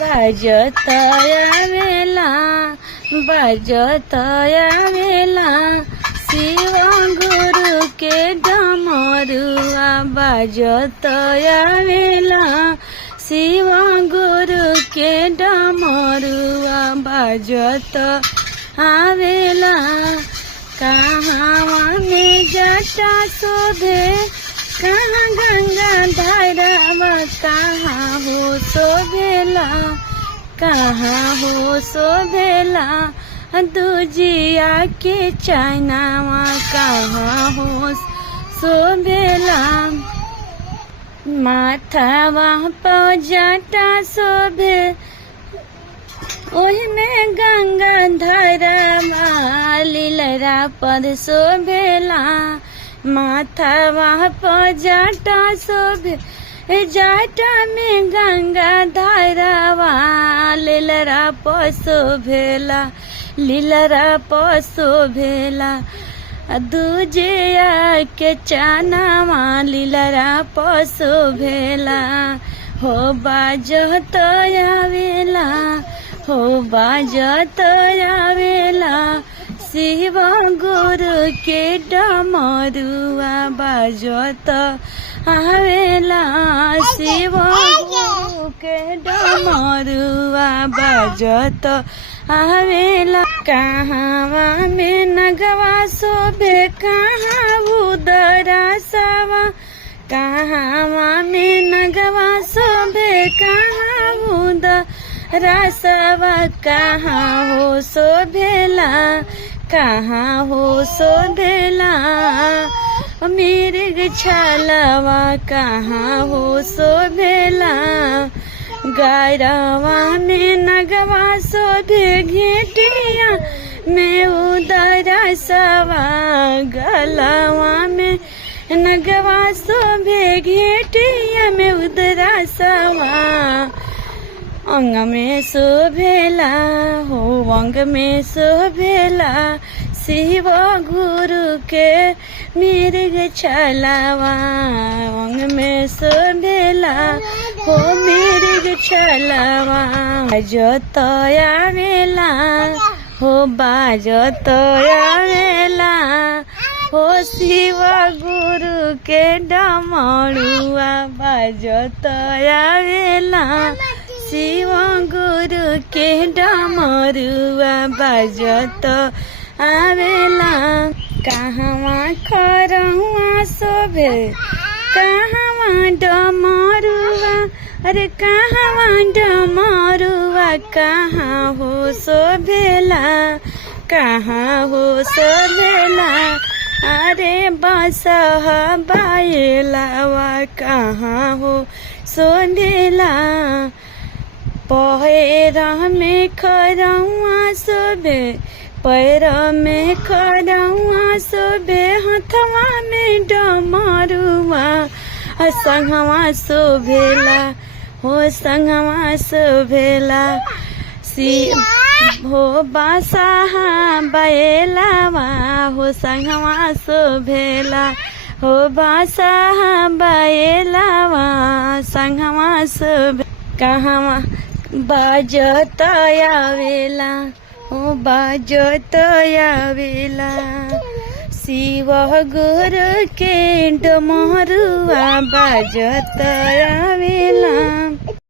बाजत आवेला बाजत आवेला शिव गुरु के डमरुआ बाजत आवेला शिव गुरु के डमरुआ बाजत आवेला कहाँ में जटा शोभे कहाँ गंगा धारावा कहाँ हो शोभेला कहाँ हो शोभेला दूजिया के चनावा कहाँ हो शोभेला माथावा पर जटा शोभे ओहिमे गंगा धारावा लीलरा पर शोभेला माथावा पर जटा शोभे जटा में गंगा धारावा लीलरा पर शोभेला लीलरा पर शोभेला दूजिया के चनावा लीलरा पर शोभेला हो बाजत आवेला हो बाजत आवेला शिव गुरु के डमरुआ बाजत आवेला शिव गुरु के डमरुआ बाजत आवेला कहाँ में नगवा शोभे कहाँ उदरा सवा कहाँ में नगवा शोभे कहाँ उदरा सवा कहाँ हो शोभेला कहाँ हो शोभेला मिर्ग छलवा कहाँ हो शोभेला गरवा में नगवा शोभे घेटिया में उदरा सवा गलवा में नगवा शोभे घेटिया में उदरा सवा अंग में शोभेला हो अंग में शोभेला शिव गुरु के मिर्ग छलवा अंग में शोभेला हो मिर्ग छलवा बाजत आवेला हो बाजत आवेला हो शिव गुरु के डमरुआ बाजत आवेला शिव गुरु के डमरुआ बाजत आवेला कहाँ खरहुआ शोभे कहाँ डमरुआ अरे कहाँ डमरुआ कहाँ हो शोभेला कहाँ हो शोभेला अरे बसह बायलावा कहाँ हो शोभेला पैर में खरहुआ शोभे पैर में खरहुआ शोभे हथवा में डमरुआ संगवा शोभेला हो संगवा शोभेला हो बासाहा बैलावा हो संगवा शोभेला हो बासाहा बैलावा संगवा शोभे कहाँ बाजत आवेला हो बाजत आवेला शिव गुरु के डमरुआ बाजत आवेला।